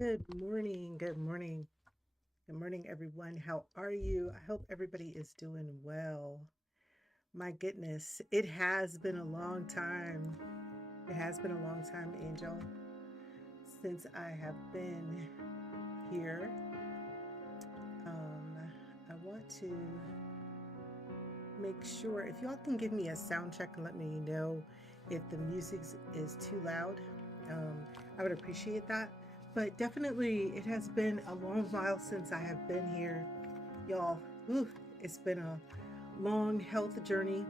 Good morning. Good morning. Good morning, everyone. How are you? I hope everybody is doing well. My goodness, it has been a long time. It has been a long time, Angel, since I have been here. I want to make sure if y'all can give me a sound check and let me know if the music is too loud. Um, I would appreciate that. But definitely, it has been a long while since I have been here. Y'all, ooh, it's been a long health journey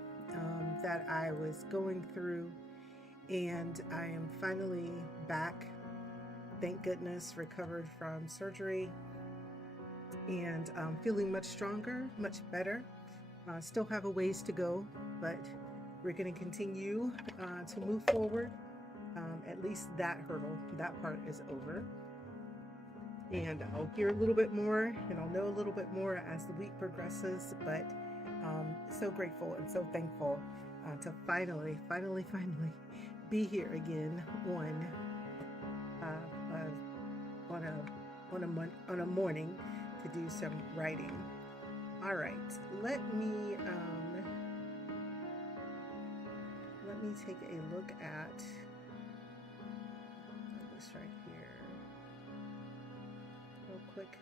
that I was going through, and I am finally back. Thank goodness, recovered from surgery and feeling much stronger, much better. Still have a ways to go, but we're going to continue to move forward. At least that hurdle, that part is over. And I'll hear a little bit more and I'll know a little bit more as the week progresses. But so grateful and so thankful to finally be here again uh, on a morning to do some writing. All right, let me um, let me take a look at this right here real quick.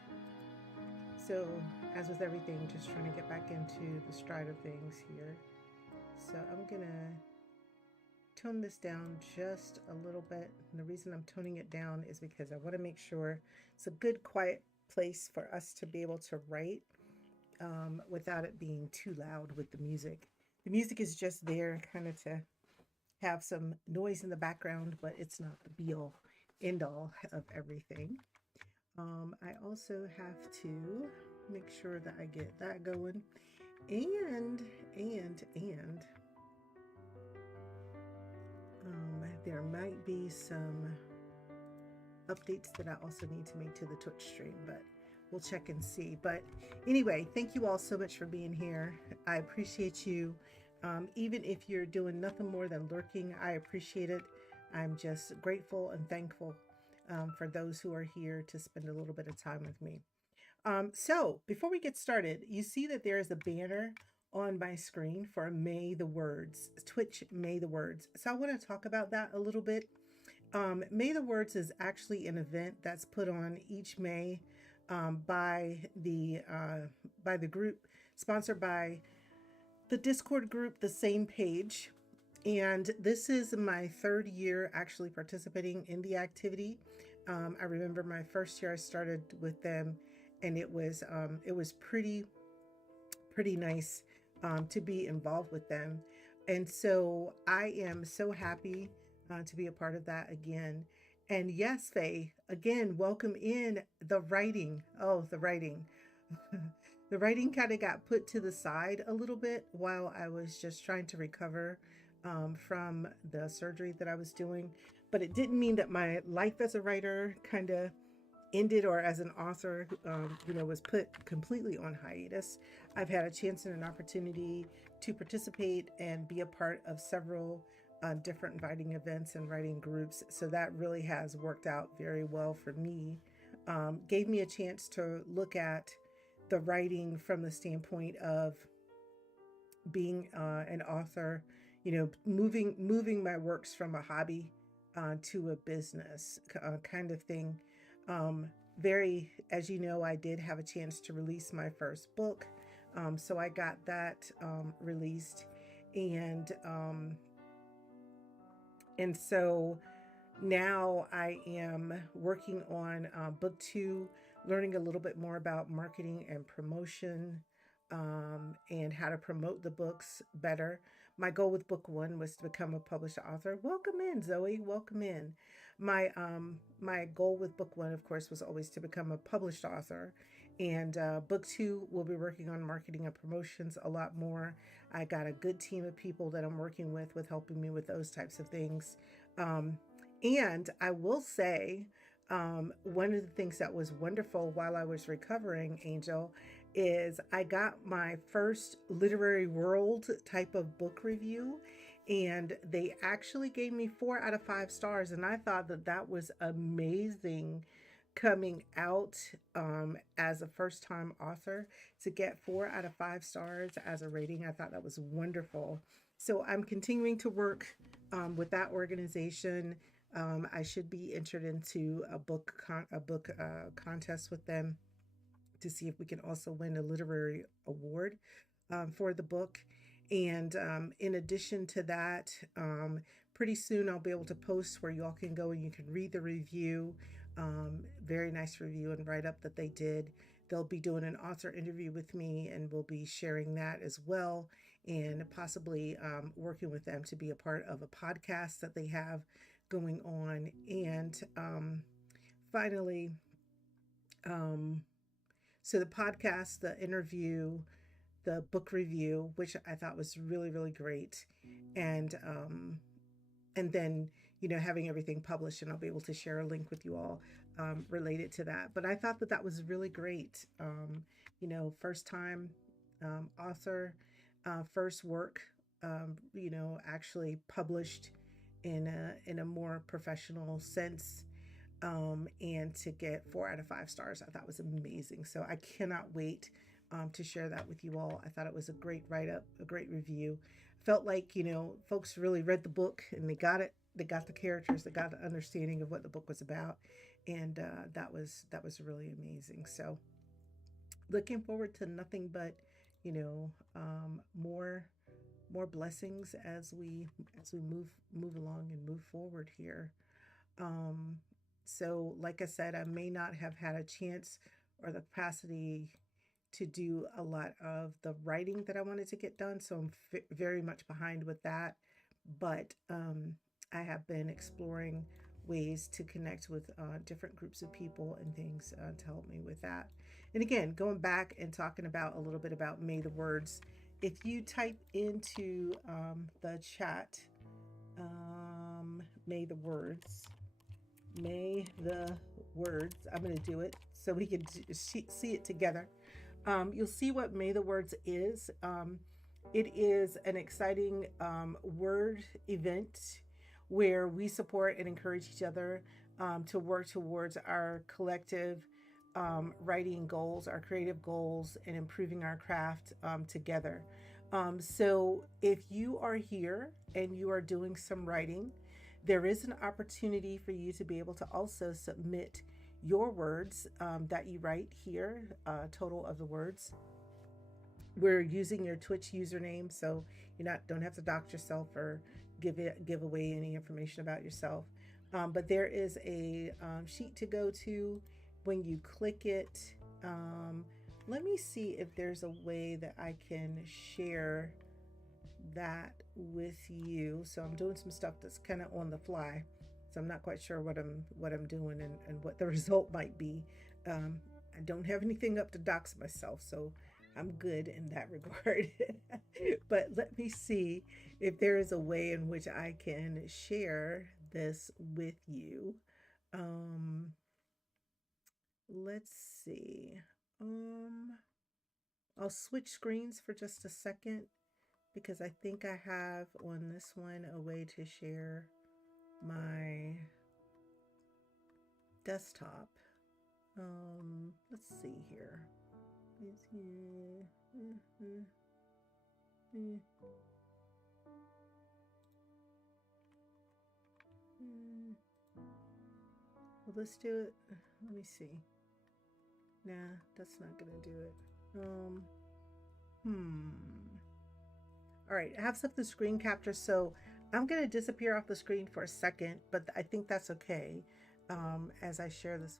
So, as with everything, just trying to get back into the stride of things here. So, I'm gonna tone this down just a little bit. And the reason I'm toning it down is because I want to make sure it's a good, quiet place for us to be able to write without it being too loud with the music. The music is just there kind of to have some noise in the background, but it's not the be all end all of everything. I also have to make sure that I get that going. And there might be some updates that I also need to make to the Twitch stream, but we'll check and see. But anyway, thank you all so much for being here. I appreciate you. Even if you're doing nothing more than lurking, I appreciate it. I'm just grateful and thankful for those who are here to spend a little bit of time with me. So before we get started, you see that there is a banner on my screen for May the Words, Twitch May the Words. So I want to talk about that a little bit. May the Words is actually an event that's put on each May by the group, sponsored by the Discord group, the same page. And this is my third year actually participating in the activity. I remember my first year I started with them, and it was pretty nice to be involved with them. And so I am so happy to be a part of that again. And yes, Faye, again, welcome in the writing. Oh, the writing. The writing kind of got put to the side a little bit while I was just trying to recover from the surgery that I was doing. But it didn't mean that my life as a writer kind of ended or as an author, was put completely on hiatus. I've had a chance and an opportunity to participate and be a part of several different writing events and writing groups. So that really has worked out very well for me. Gave me a chance to look at the writing from the standpoint of being an author, moving my works from a hobby to a business kind of thing. Very, as you know, I did have a chance to release my first book, so I got that released, and so now I am working on book two, learning a little bit more about marketing and promotion, and how to promote the books better. My goal with book one was to become a published author. Welcome in, Zoe. Welcome in. My goal with book one, of course, was always to become a published author. And book two, we'll be working on marketing and promotions a lot more. I got a good team of people that I'm working with helping me with those types of things. Um, and I will say, one of the things that was wonderful while I was recovering, Angel, is I got my first literary world type of book review, and they actually gave me 4 out of 5 stars. And I thought that that was amazing coming out as a first time author to get 4 out of 5 stars as a rating. I thought that was wonderful. So I'm continuing to work with that organization. I should be entered into a book contest with them to see if we can also win a literary award for the book. And in addition to that, pretty soon I'll be able to post where y'all can go and you can read the review. Very nice review and write up that they did. They'll be doing an author interview with me, and we'll be sharing that as well, and possibly working with them to be a part of a podcast that they have going on. And finally, um, so the podcast, the interview, the book review, which I thought was really, really great, and then having everything published, and I'll be able to share a link with you all related to that. But I thought that that was really great. First time author, first work, actually published in a more professional sense, and to get 4 out of 5 stars, I thought was amazing. So I cannot wait to share that with you all. I thought it was a great write up, a great review. Felt like folks really read the book and they got it. They got the characters. They got the understanding of what the book was about, and that was really amazing. So looking forward to nothing but more blessings as we move along and move forward here. Um, so, like I said, I may not have had a chance or the capacity to do a lot of the writing that I wanted to get done. So, I'm very much behind with that. But I have been exploring ways to connect with different groups of people and things to help me with that. And again, going back and talking about a little bit about May the Words, if you type into the chat, May the Words, May the Words. I'm going to do it so we can see it together. You'll see what May the Words is. It is an exciting word event where we support and encourage each other to work towards our collective writing goals, our creative goals, and improving our craft together. So if you are here and you are doing some writing, there is an opportunity for you to be able to also submit your words that you write here, total of the words. We're using your Twitch username, so you don't have to dox yourself or give away any information about yourself. But there is a sheet to go to. When you click it, let me see if there's a way that I can share that with you. So I'm doing some stuff that's kind of on the fly, so I'm not quite sure what I'm doing and what the result might be. I don't have anything up to dox myself, so I'm good in that regard. But let me see if there is a way in which I can share this with you. Let's see. I'll switch screens for just a second because I think I have on this one a way to share my desktop. Let's see here. Is here. Well, let's do it. Let me see. Nah, that's not gonna do it. All right, I have set the screen capture, so I'm gonna disappear off the screen for a second, but I think that's okay as I share this.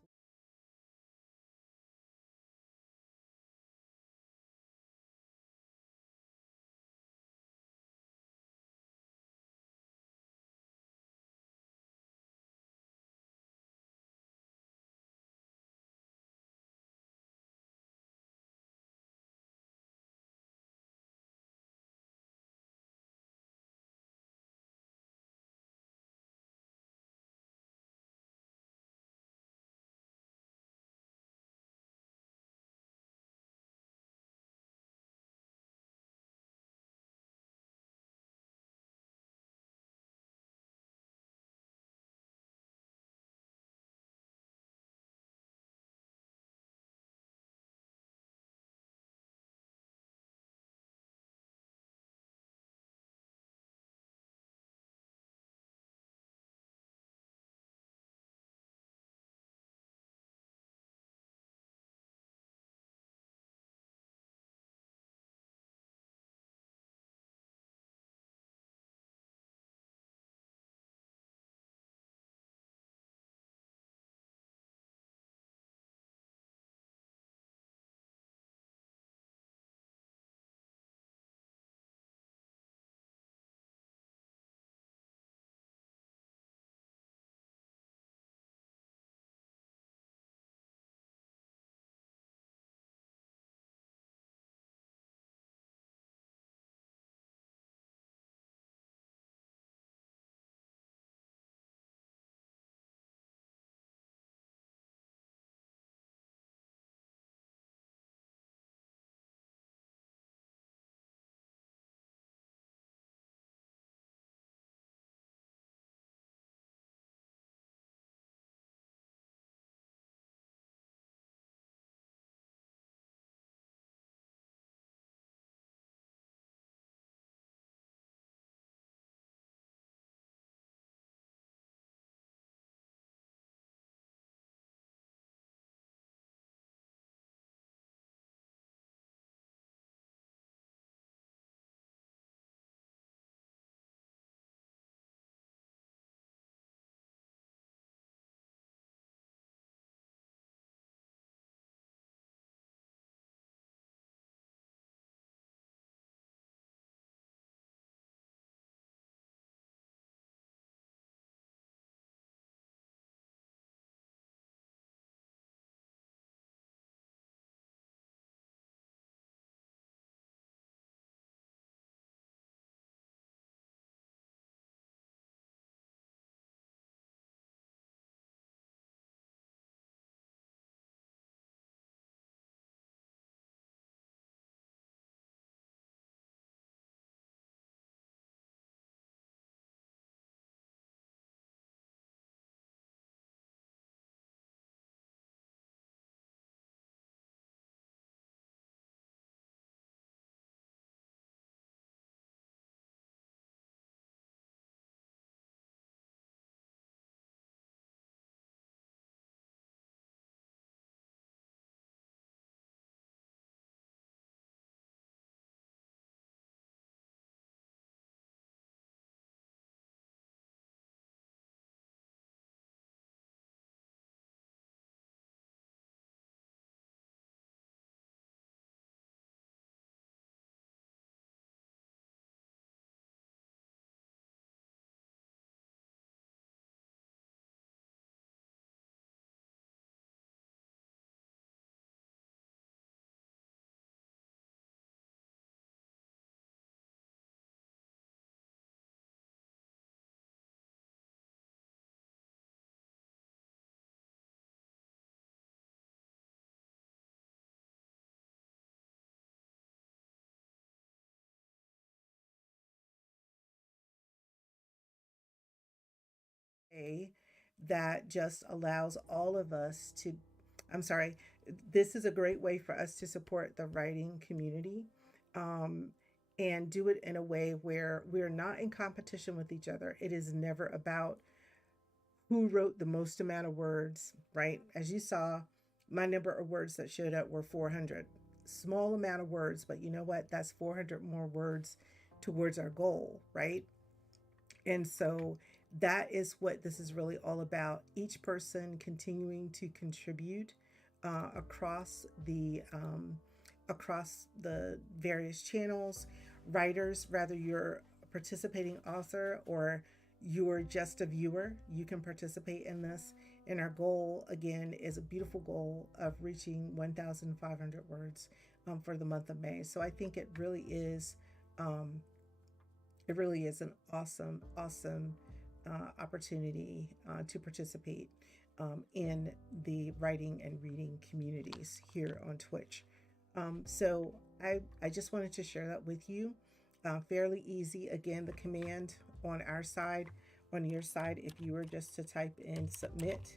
way that just allows all of us to, I'm sorry, this is a great way for us to support the writing community, um, and do it in a way where we're not in competition with each other. It is never about who wrote the most amount of words, right? As you saw, my number of words that showed up were 400. Small amount of words, but you know what? That's 400 more words towards our goal, right? And so that is what this is really all about. Each person continuing to contribute across the various channels. Writers, whether you're a participating author or you're just a viewer, you can participate in this. And our goal, again, is a beautiful goal of reaching 1,500 words for the month of May. So I think um, it really is an awesome, awesome opportunity to participate in the writing and reading communities here on Twitch. So I just wanted to share that with you. Fairly easy. Again, the command on our side, on your side, if you were just to type in submit,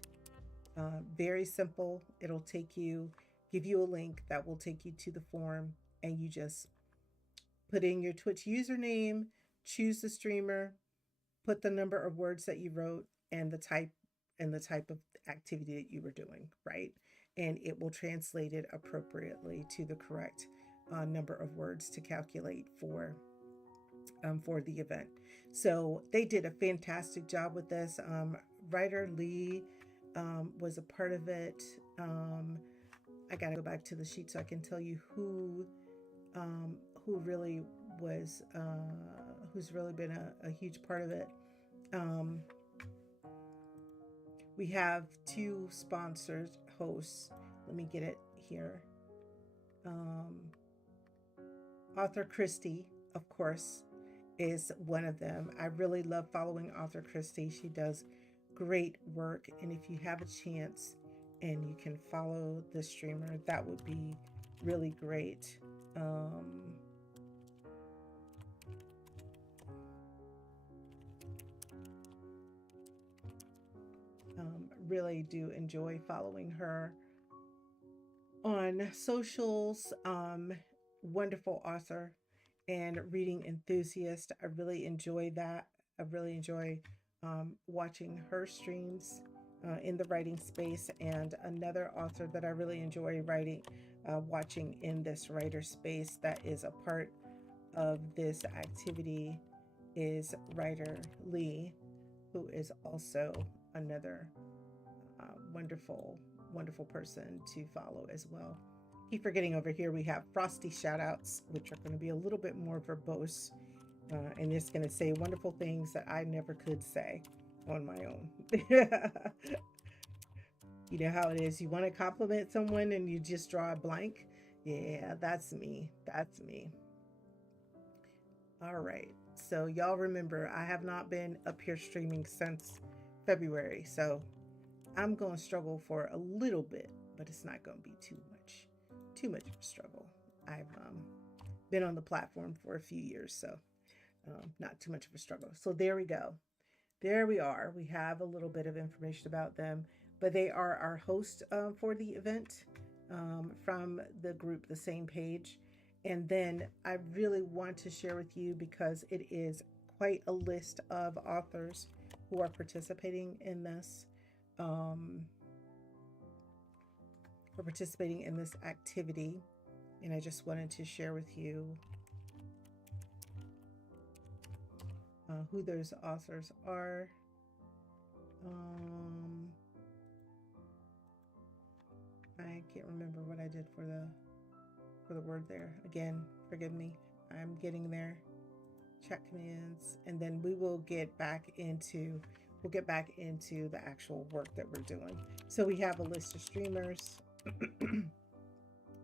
very simple. It'll give you a link that will take you to the form, and you just put in your Twitch username, choose the streamer, put the number of words that you wrote and the type of activity that you were doing, right? And it will translate it appropriately to the correct number of words to calculate for the event. So they did a fantastic job with this. Writer Lee was a part of it. I got to go back to the sheet so I can tell you who really was who's really been a huge part of it. Um, we have two sponsored hosts. Let me get it here. Um, Author Christy, of course, is one of them. I really love following Author Christy. She does great work. And if you have a chance and you can follow the streamer, that would be really great. Really do enjoy following her on socials. Wonderful author and reading enthusiast. I really enjoy that. I really enjoy watching her streams in the writing space. And another author that I really enjoy watching in this writer space that is a part of this activity is writer Lee, who is also another wonderful, wonderful person to follow as well. Keep forgetting over here we have Frosty shoutouts, which are going to be a little bit more verbose, and it's going to say wonderful things that I never could say on my own. You know how it is. You want to compliment someone and you just draw a blank. Yeah, that's me. That's me. All right. So y'all remember, I have not been up here streaming since February. So I'm going to struggle for a little bit, but it's not going to be too much of a struggle. I've been on the platform for a few years, so not too much of a struggle. So there we go. There we are. We have a little bit of information about them, but they are our host for the event from the group, The Same Page. And then I really want to share with you, because it is quite a list of authors who are participating in this. For participating in this activity, and I just wanted to share with you who those authors are. I can't remember what I did for the word there. Again, forgive me. I'm getting there. Chat commands, and then we'll get back into the actual work that we're doing. So we have a list of streamers.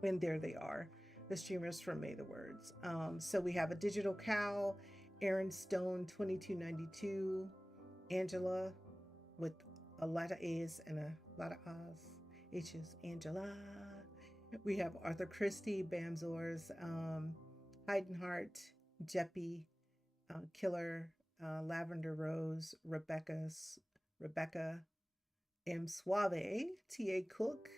And there they are, the streamers from May the Words. So we have a Digital Cow, Aaron Stone 2292, Angela with a lot of A's and a lot of H's, Angela. We have Arthur Christie, Bamzors, Heidenhart, Jeppy, Killer, Lavender Rose, Rebecca's Rebecca M. Suave, T.A. Cook,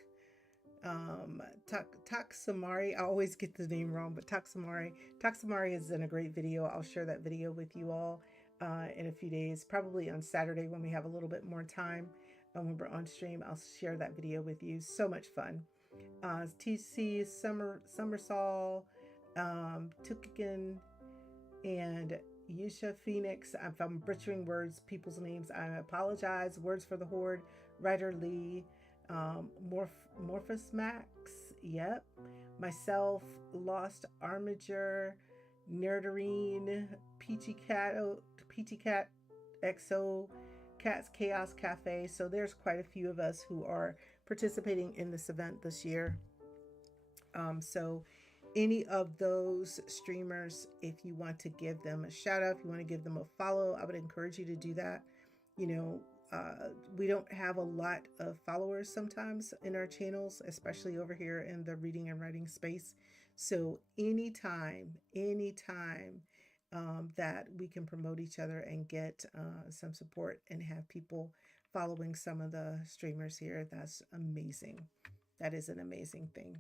Taksamari. I always get the name wrong, but Taksamari. Taksamari has done a great video. I'll share that video with you all in a few days, probably on Saturday when we have a little bit more time. When we're on stream, I'll share that video with you. So much fun. TC Summersall, Tukigan, and Yusha Phoenix. If I'm butchering people's names, I apologize. Words for the Horde, Ryder Lee, Morphous Max, yep. Myself, Lost Armiger, Nerdarine, Peachy Cat XO, Cats Chaos Cafe. So there's quite a few of us who are participating in this event this year. So any of those streamers, if you want to give them a shout out, if you want to give them a follow, I would encourage you to do that. You know, we don't have a lot of followers sometimes in our channels, especially over here in the reading and writing space. So anytime that we can promote each other and get some support and have people following some of the streamers here, that's amazing. That is an amazing thing.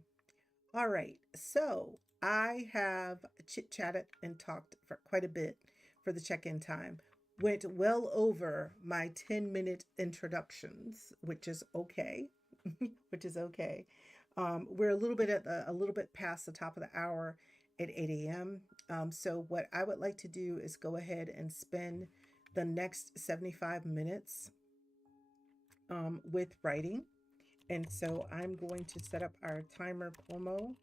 All right, so I have chit-chatted and talked for quite a bit for the check-in time. Went well over my 10-minute introductions, which is okay. Which is okay. We're a little bit past the top of the hour at 8 a.m. So what I would like to do is go ahead and spend the next 75 minutes with writing. And so I'm going to set up our timer Pomo.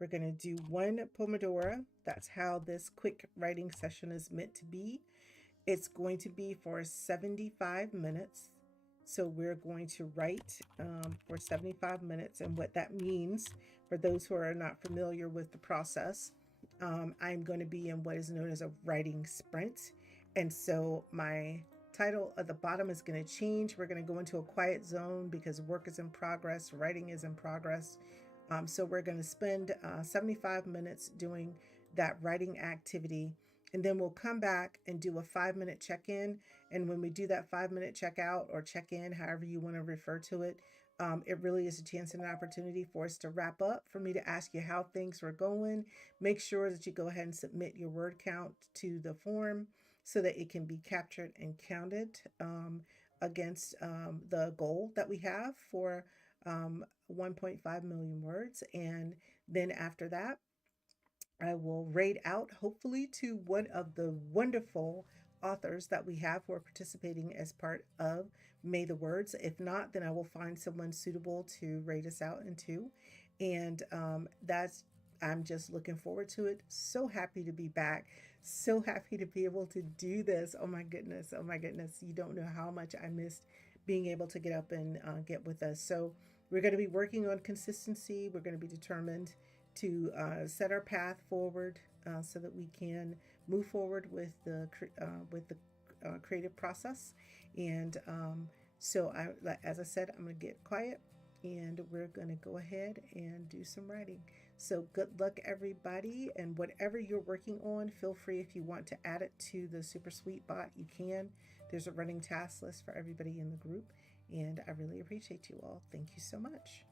We're going to do 1 Pomodoro. That's how this quick writing session is meant to be. It's going to be for 75 minutes. So we're going to write for 75 minutes. And what that means, for those who are not familiar with the process, I'm going to be in what is known as a writing sprint. And so my title at the bottom is going to change. We're going to go into a quiet zone because work is in progress, writing is in progress. So we're going to spend 75 minutes doing that writing activity. And then we'll come back and do a 5-minute check-in. And when we do that 5-minute check-out or check-in, however you want to refer to it, it really is a chance and an opportunity for us to wrap up, for me to ask you how things were going. Make sure that you go ahead and submit your word count to the form so that it can be captured and counted against the goal that we have for 1.5 million words. And then after that, I will read out, hopefully, to one of the wonderful authors that we have who are participating as part of May the Words. If not, then I will find someone suitable to read us out into. And I'm just looking forward to it. So happy to be back. So happy to be able to do this. Oh my goodness. Oh my goodness. You don't know how much I missed being able to get up and get with us. So we're going to be working on consistency. We're going to be determined to set our path forward so that we can move forward with the creative process. And so as I said, I'm going to get quiet and we're going to go ahead and do some writing. So good luck, everybody. And whatever you're working on, feel free, if you want to add it to the Super Sweet Bot, you can. There's a running task list for everybody in the group. And I really appreciate you all. Thank you so much.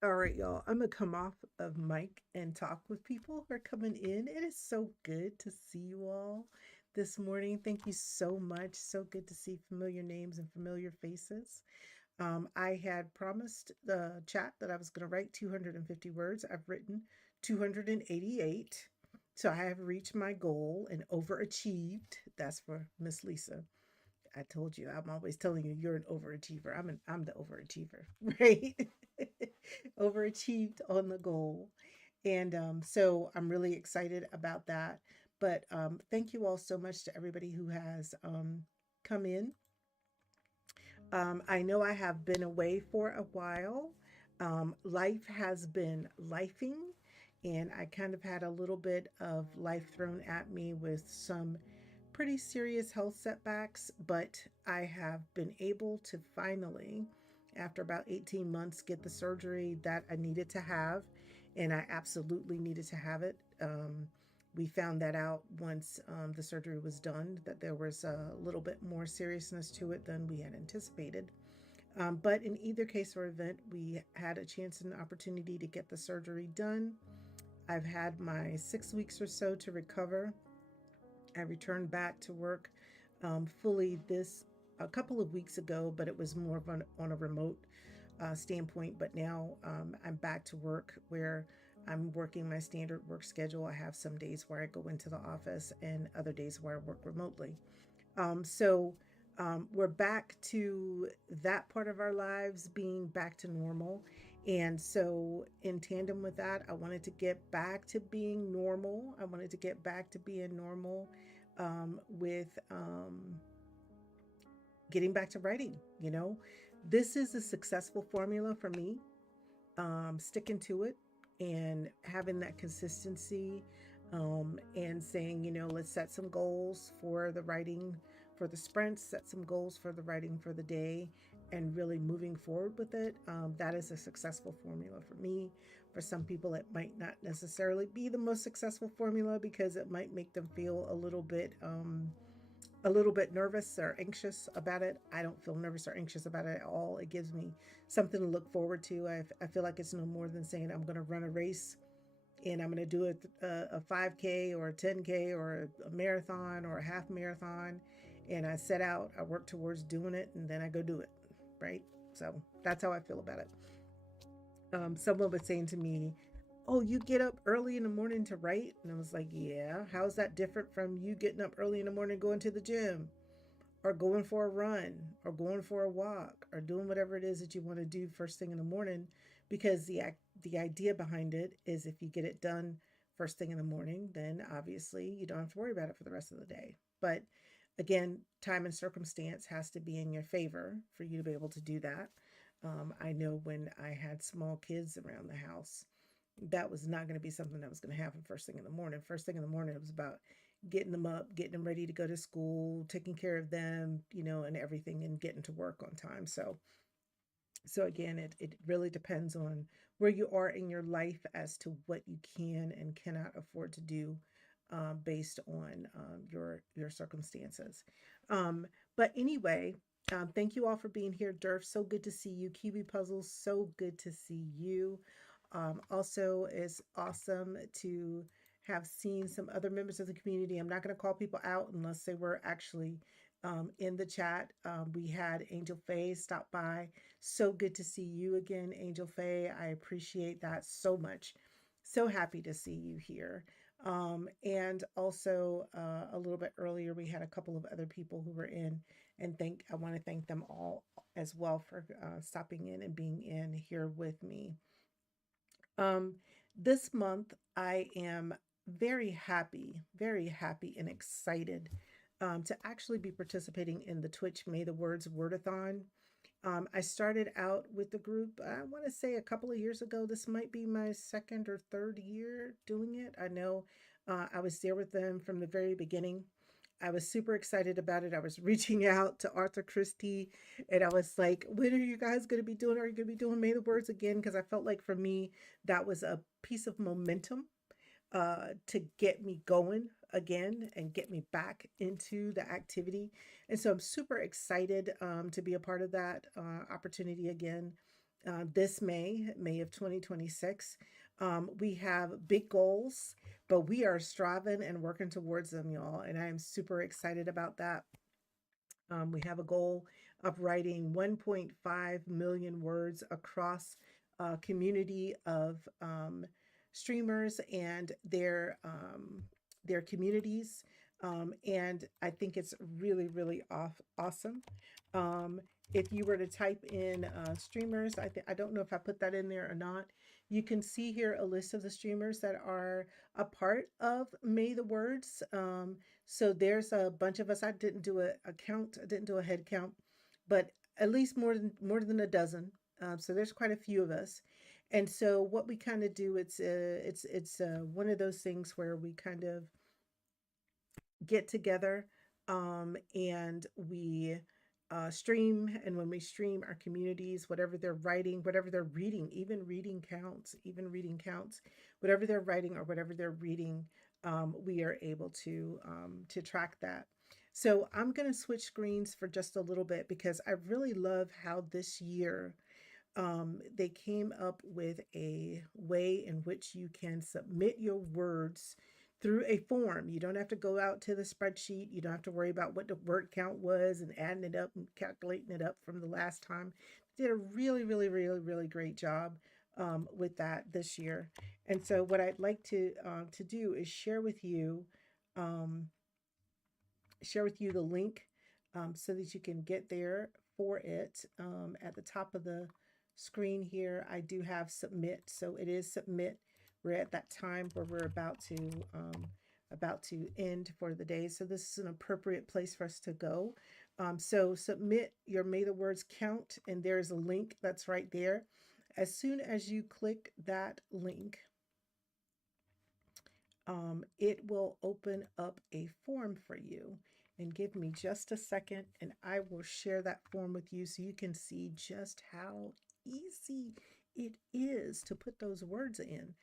All right, y'all. I'm gonna come off of mic and talk with people who are coming in. It is so good to see you all this morning. Thank you so much. So good to see familiar names and familiar faces. I had promised the chat that I was going to write 250 words. I've written 288. So I have reached my goal and overachieved. That's for Miss Lisa. I told you, I'm always telling you, you're an overachiever. I'm the overachiever, right? Overachieved on the goal. And so I'm really excited about that. But thank you all so much to everybody who has come in. I know I have been away for a while. Life has been lifing, and I kind of had a little bit of life thrown at me with some pretty serious health setbacks, but I have been able to finally, after about 18 months, get the surgery that I needed to have, and I absolutely needed to have it. We found that out once the surgery was done, that there was a little bit more seriousness to it than we had anticipated. But in either case or event, we had a chance and opportunity to get the surgery done. I've had my 6 weeks or so to recover. I returned back to work fully this a couple of weeks ago, but it was more of on a remote standpoint. But now I'm back to work where I'm working my standard work schedule. I have some days where I go into the office and other days where I work remotely. So we're back to that part of our lives being back to normal. And so, in tandem with that, I wanted to get back to being normal. I wanted to get back to being normal with getting back to writing. You know, this is a successful formula for me. Sticking to it and having that consistency and saying, let's set some goals for the writing for the sprints, set some goals for the writing for the day, and really moving forward with it. That is a successful formula for me. For some people, it might not necessarily be the most successful formula because it might make them feel a little bit nervous or anxious about it. I don't feel nervous or anxious about it at all. It gives me something to look forward to. I feel like it's no more than saying I'm going to run a race and I'm going to do a 5K or a 10K or a marathon or a half marathon. And I set out, I work towards doing it, and then I go do it. Right. So that's how I feel about it. Someone was saying to me, "Oh, you get up early in the morning to write?" And I was like, "Yeah. How's that different from you getting up early in the morning going to the gym or going for a run or going for a walk or doing whatever it is that you want to do first thing in the morning?" Because the idea behind it is if you get it done first thing in the morning, then obviously you don't have to worry about it for the rest of the day. But again, time and circumstance has to be in your favor for you to be able to do that. I know when I had small kids around the house, that was not going to be something that was going to happen first thing in the morning. First thing in the morning, it was about getting them up, getting them ready to go to school, taking care of them, and everything, and getting to work on time. So again, it really depends on where you are in your life as to what you can and cannot afford to do based on your circumstances. Um, but anyway, thank you all for being here. Durf, so good to see you. Kiwi Puzzles, so good to see you. Also, it's awesome to have seen some other members of the community. I'm not going to call people out unless they were actually in the chat. We had Angel Faye stop by. So good to see you again, Angel Faye. I appreciate that so much. So happy to see you here. And also, a little bit earlier, we had a couple of other people who were in, and I want to thank them all as well for stopping in and being in here with me. Um, this month, I am very happy and excited to actually be participating in the Twitch May the Words Wordathon. I started out with the group, I want to say a couple of years ago. This might be my second or third year doing it. I know I was there with them from the very beginning. I was super excited about it. I was reaching out to Arthur Christie and I was like, when are you guys going to be doing? Are you going to be doing May the Words again? Because I felt like for me, that was a piece of momentum to get me going again and get me back into the activity. And so I'm super excited to be a part of that opportunity again. this May of 2026. We have big goals, but we are striving and working towards them, y'all. And I am super excited about that. We have a goal of writing 1.5 million words across a community of streamers and their communities. And I think it's really, really awesome. Um, if you were to type in streamers, I don't know if I put that in there or not. You can see here a list of the streamers that are a part of May the Words. So there's a bunch of us. I didn't do a count. I didn't do a head count, but at least more than a dozen. So there's quite a few of us. And so what we kind of do, it's one of those things where we kind of get together, and we stream. And when we stream, our communities, whatever they're writing, whatever they're reading, even reading counts, whatever they're writing or whatever they're reading, we are able to track that. So I'm going to switch screens for just a little bit because I really love how this year they came up with a way in which you can submit your words through a form. You don't have to go out to the spreadsheet. You don't have to worry about what the word count was and adding it up and calculating it up from the last time. They did a really, really, really, really great job with that this year. And so, what I'd like to do is um, share with you the link so that you can get there for it. At the top of the screen here, I do have submit. So it is submit. We're at that time where we're about to end for the day. So this is an appropriate place for us to go. So submit your May the Words count, and there's a link that's right there. As soon as you click that link, it will open up a form for you. And give me just a second, and I will share that form with you so you can see just how easy it is to put those words in.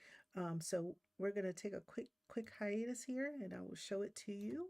So we're going to take a quick hiatus here, and I will show it to you.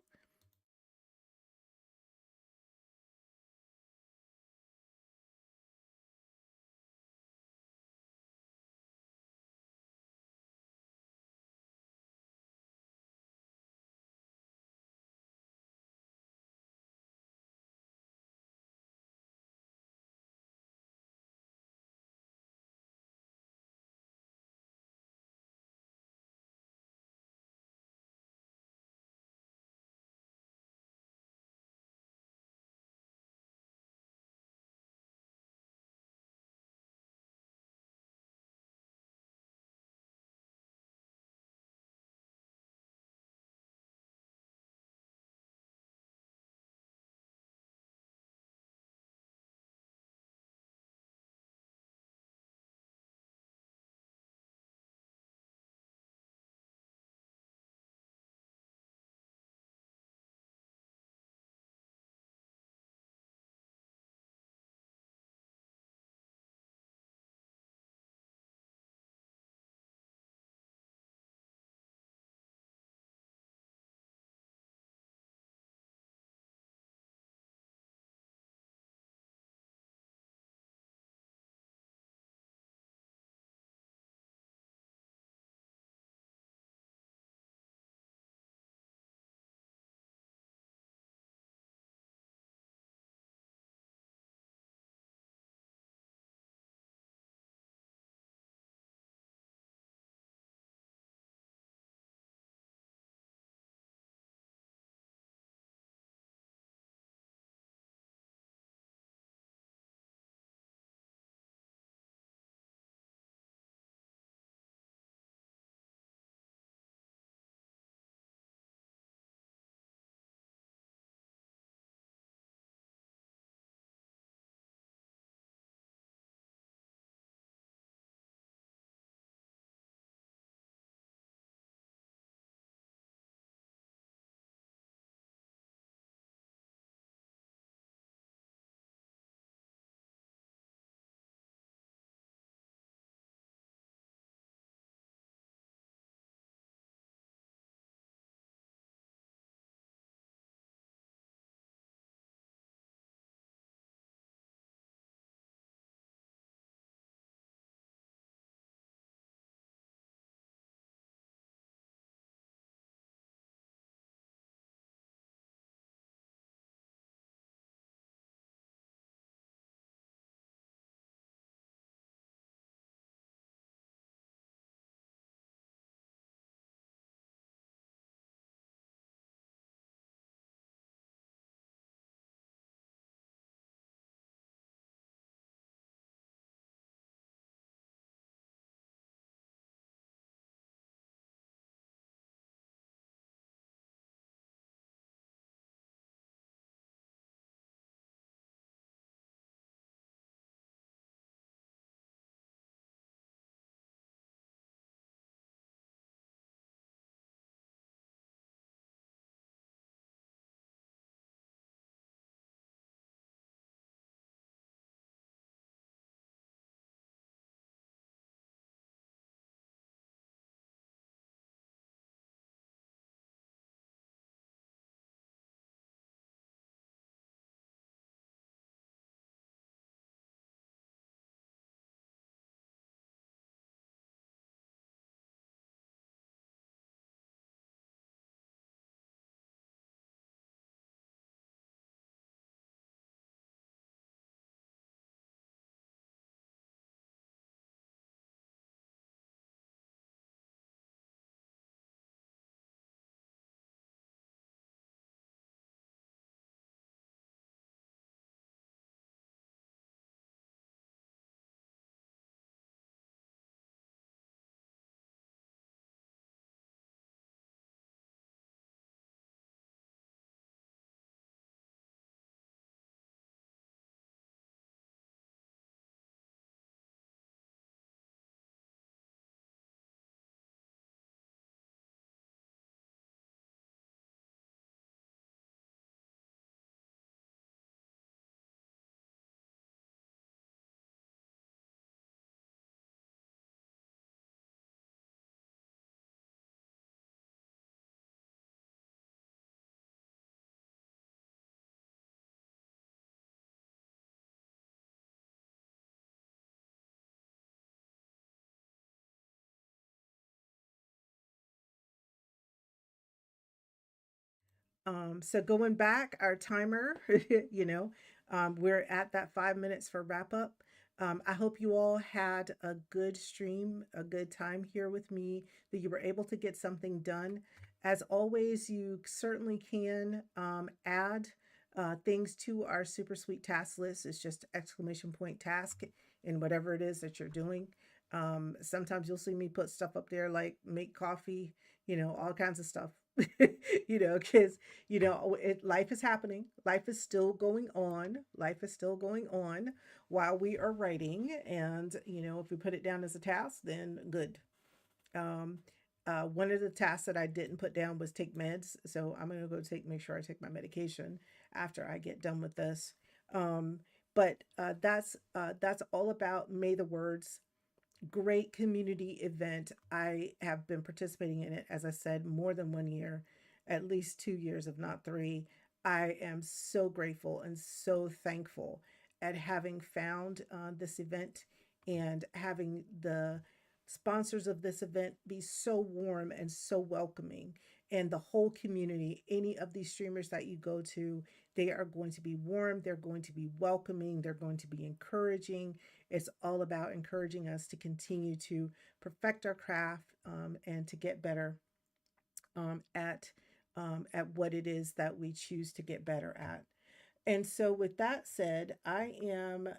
So going back, our timer, you know, we're at that 5 minutes for wrap up. I hope you all had a good stream, a good time here with me, that you were able to get something done. As always, you certainly can add things to our super sweet task list. It's just exclamation point task in whatever it is that you're doing. Sometimes you'll see me put stuff up there like make coffee, you know, all kinds of stuff. You know, because life is happening, life is still going on, life is still going on while we are writing. And if we put it down as a task, then good. um One of the tasks that I didn't put down was take meds, so I'm gonna go make sure I take my medication after I get done with this. um but that's all about May the Words. Great community event. I have been participating in it, as I said, more than 1 year, at least 2 years, if not three. I am so grateful and so thankful at having found this event and having the sponsors of this event be so warm and so welcoming. And the whole community, any of these streamers that you go to, they are going to be warm, they're going to be welcoming, they're going to be encouraging. It's all about encouraging us to continue to perfect our craft, and to get better at what it is that we choose to get better at. And so, with that said, I am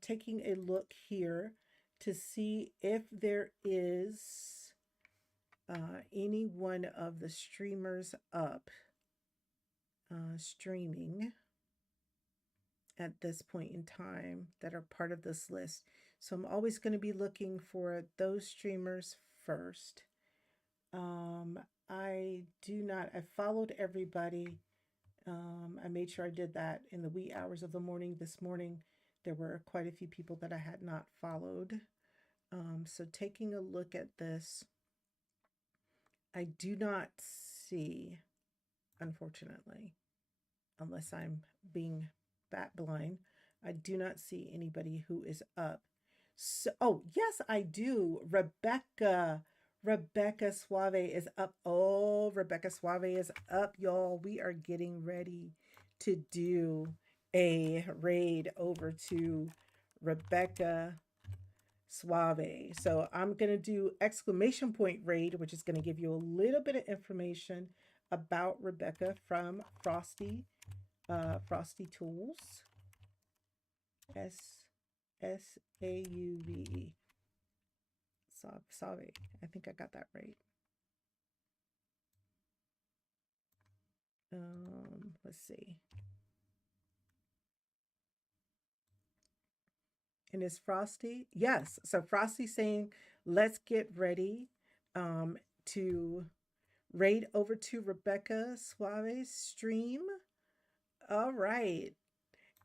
taking a look here to see if there is any one of the streamers up streaming at this point in time that are part of this list. So I'm always going to be looking for those streamers first. Um, I do not, I followed everybody. I made sure I did that in the wee hours of the morning this morning. There were quite a few people that I had not followed. So taking a look at this, I do not see, unfortunately, unless I'm being bat blind, I do not see anybody who is up. So, oh, yes, I do. Rebecca Suave is up. Oh, Rebecca Suave is up, y'all. We are getting ready to do a raid over to Rebecca Suave. So I'm going to do exclamation point raid, which is going to give you a little bit of information about Rebecca from Frosty Tools. Sauve. Sauve. I think I got that right. Let's see. And is Frosty? Yes. So Frosty's saying, let's get ready to raid over to Rebecca Suave's stream. All right.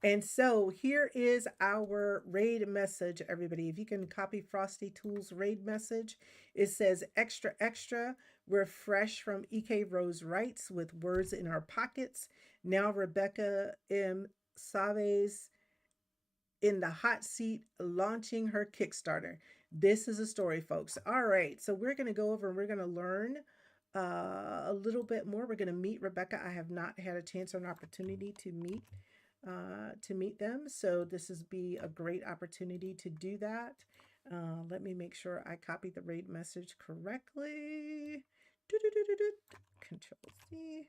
And so here is our raid message, everybody. If you can copy Frosty Tools raid message, it says, extra, extra. We're fresh from EK Rose Writes with words in our pockets. Now Rebecca M. Saves in the hot seat launching her Kickstarter. This is a story, folks. All right. So we're going to go over and we're going to learn a little bit more. We're going to meet Rebecca. I have not had a chance or an opportunity to meet them. So this is be a great opportunity to do that. Let me make sure I copy the raid message correctly. Control C.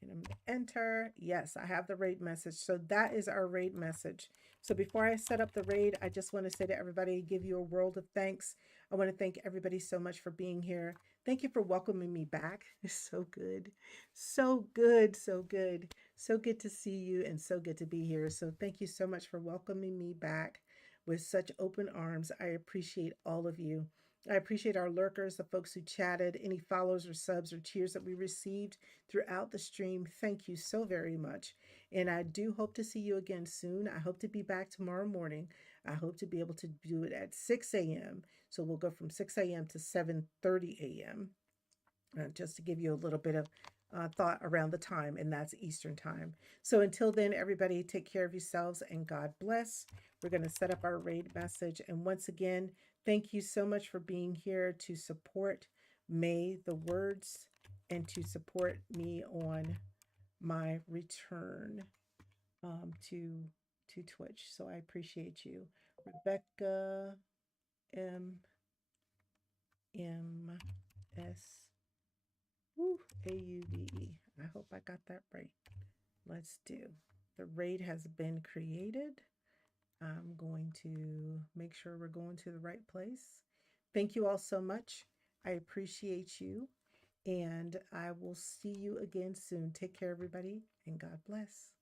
And I'm going to enter. Yes, I have the raid message. So that is our raid message. So before I set up the raid, I just want to say to everybody, give you a world of thanks. I want to thank everybody so much for being here. Thank you for welcoming me back. It's so good. So good. So good. So good to see you and so good to be here. So thank you so much for welcoming me back with such open arms. I appreciate all of you. I appreciate our lurkers, the folks who chatted, any follows or subs or cheers that we received throughout the stream. Thank you so very much. And I do hope to see you again soon. I hope to be back tomorrow morning. I hope to be able to do it at 6 a.m. So we'll go from 6 a.m. to 7:30 a.m. Just to give you a little bit of thought around the time, and that's Eastern time. So until then, everybody take care of yourselves and God bless. We're going to set up our raid message. And once again, thank you so much for being here to support May the Words. and to support me on my return to Twitch. So I appreciate you. Rebecca M.S. AUVE. I hope I got that right. Let's do. The raid has been created. I'm going to make sure we're going to the right place. Thank you all so much. I appreciate you. And I will see you again soon. Take care, everybody, and God bless.